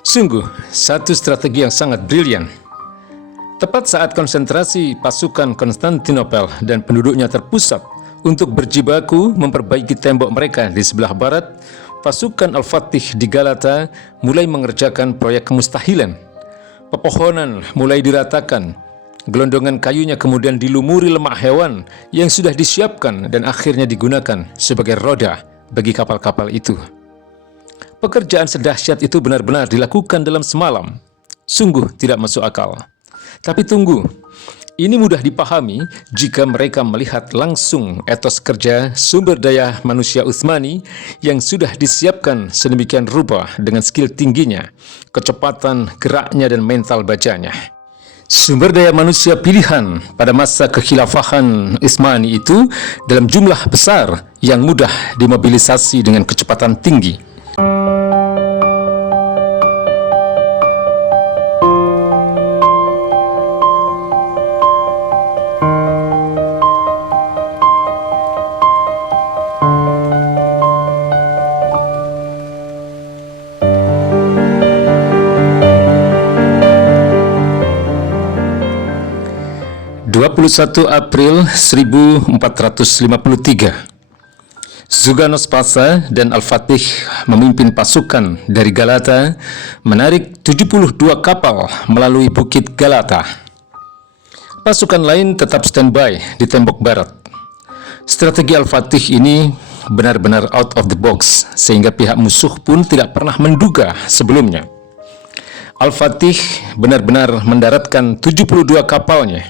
Sungguh, satu strategi yang sangat brilian. Tepat saat konsentrasi pasukan Konstantinopel dan penduduknya terpusat untuk berjibaku memperbaiki tembok mereka di sebelah barat, pasukan Al-Fatih di Galata mulai mengerjakan proyek kemustahilan. Pepohonan mulai diratakan, gelondongan kayunya kemudian dilumuri lemak hewan yang sudah disiapkan dan akhirnya digunakan sebagai roda bagi kapal-kapal itu. Pekerjaan sedahsyat itu benar-benar dilakukan dalam semalam. Sungguh tidak masuk akal. Tapi tunggu, ini mudah dipahami jika mereka melihat langsung etos kerja sumber daya manusia Utsmani yang sudah disiapkan sedemikian rupa dengan skill tingginya, kecepatan geraknya dan mental bacanya. Sumber daya manusia pilihan pada masa kekhilafahan Utsmani itu dalam jumlah besar yang mudah dimobilisasi dengan kecepatan tinggi. 21 April 1453, Zouganos Pasha dan Al-Fatih memimpin pasukan dari Galata menarik 72 kapal melalui Bukit Galata. Pasukan lain tetap standby di tembok barat. Strategi Al-Fatih ini benar-benar out of the box, sehingga pihak musuh pun tidak pernah menduga sebelumnya. Al-Fatih benar-benar mendaratkan 72 kapalnya,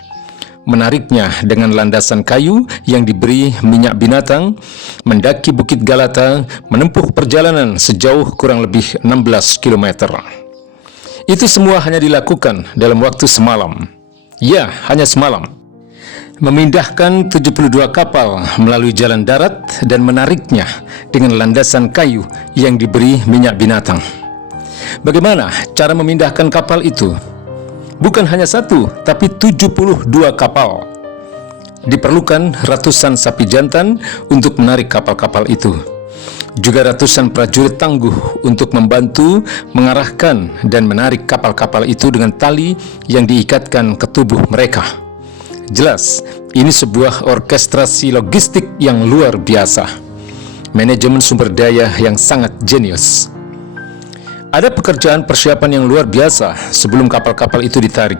menariknya dengan landasan kayu yang diberi minyak binatang, mendaki Bukit Galata, menempuh perjalanan sejauh kurang lebih 16 km. Itu semua hanya dilakukan dalam waktu semalam. Ya, hanya semalam. Memindahkan 72 kapal melalui jalan darat dan menariknya dengan landasan kayu yang diberi minyak binatang. Bagaimana cara memindahkan kapal itu? Bukan hanya satu, tapi 72 kapal. Diperlukan ratusan sapi jantan untuk menarik kapal-kapal itu. Juga ratusan prajurit tangguh untuk membantu mengarahkan dan menarik kapal-kapal itu dengan tali yang diikatkan ke tubuh mereka. Jelas, ini sebuah orkestrasi logistik yang luar biasa. Manajemen sumber daya yang sangat jenius. Ada pekerjaan persiapan yang luar biasa sebelum kapal-kapal itu ditarik.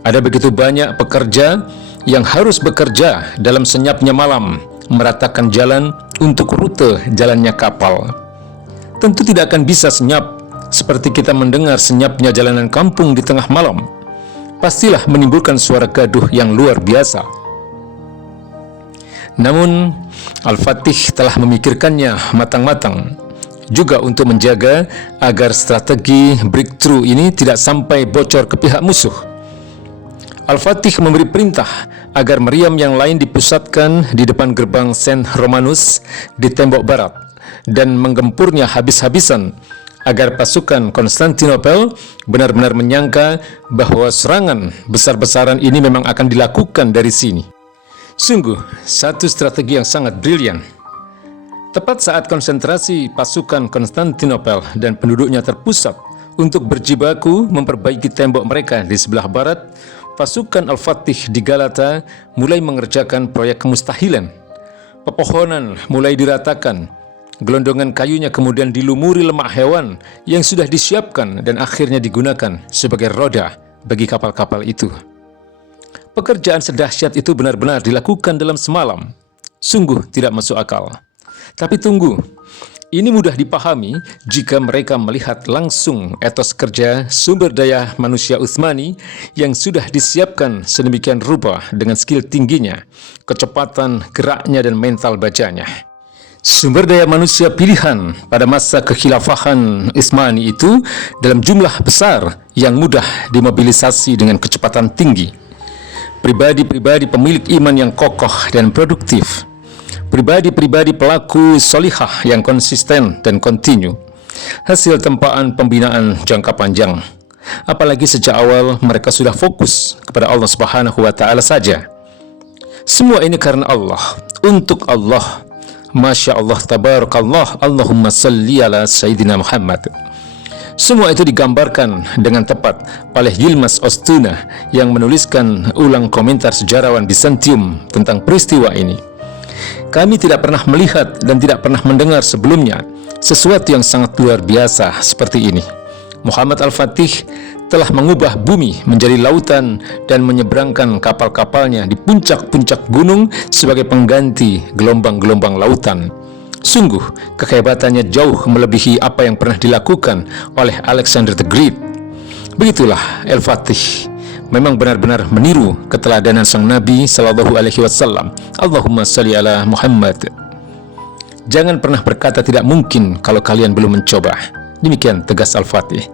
Ada begitu banyak pekerja yang harus bekerja dalam senyapnya malam, meratakan jalan untuk rute jalannya kapal. Tentu tidak akan bisa senyap seperti kita mendengar senyapnya jalanan kampung di tengah malam. Pastilah menimbulkan suara gaduh yang luar biasa. Namun, Al-Fatih telah memikirkannya matang-matang, juga untuk menjaga agar strategi breakthrough ini tidak sampai bocor ke pihak musuh. Al-Fatih memberi perintah agar meriam yang lain dipusatkan di depan gerbang Saint Romanus di tembok barat dan menggempurnya habis-habisan agar pasukan Konstantinopel benar-benar menyangka bahwa serangan besar-besaran ini memang akan dilakukan dari sini. Sungguh, satu strategi yang sangat brilian. Tepat saat konsentrasi pasukan Konstantinopel dan penduduknya terpusat untuk berjibaku memperbaiki tembok mereka di sebelah barat, pasukan Al-Fatih di Galata mulai mengerjakan proyek kemustahilan. Pepohonan mulai diratakan, gelondongan kayunya kemudian dilumuri lemak hewan yang sudah disiapkan dan akhirnya digunakan sebagai roda bagi kapal-kapal itu. Pekerjaan sedahsyat itu benar-benar dilakukan dalam semalam. Sungguh tidak masuk akal. Tapi tunggu, ini mudah dipahami jika mereka melihat langsung etos kerja sumber daya manusia Utsmani yang sudah disiapkan sedemikian rupa dengan skill tingginya, kecepatan geraknya dan mental bacanya. Sumber daya manusia pilihan pada masa kekhilafahan Utsmani itu dalam jumlah besar yang mudah dimobilisasi dengan kecepatan tinggi. Pribadi-pribadi pemilik iman yang kokoh dan produktif. Pribadi-pribadi pelaku solihah yang konsisten dan kontinu, hasil tempaan pembinaan jangka panjang. Apalagi sejak awal mereka sudah fokus kepada Allah Subhanahu wa Ta'ala saja. Semua ini karena Allah, untuk Allah. Masya Allah, tabarakallah, Allahumma salli ala Sayyidina Muhammad. Semua itu digambarkan dengan tepat oleh Yilmaz Ostuna yang menuliskan ulang komentar sejarawan Bizantium tentang peristiwa ini. Kami tidak pernah melihat dan tidak pernah mendengar sebelumnya sesuatu yang sangat luar biasa seperti ini. Muhammad Al-Fatih telah mengubah bumi menjadi lautan dan menyeberangkan kapal-kapalnya di puncak-puncak gunung sebagai pengganti gelombang-gelombang lautan. Sungguh, kehebatannya jauh melebihi apa yang pernah dilakukan oleh Alexander the Great. Begitulah Al-Fatih memang benar-benar meniru keteladanan sang Nabi Sallallahu Alaihi Wasallam. Allahumma salli ala Muhammad. Jangan pernah berkata tidak mungkin kalau kalian belum mencoba. Demikian tegas Al-Fatih.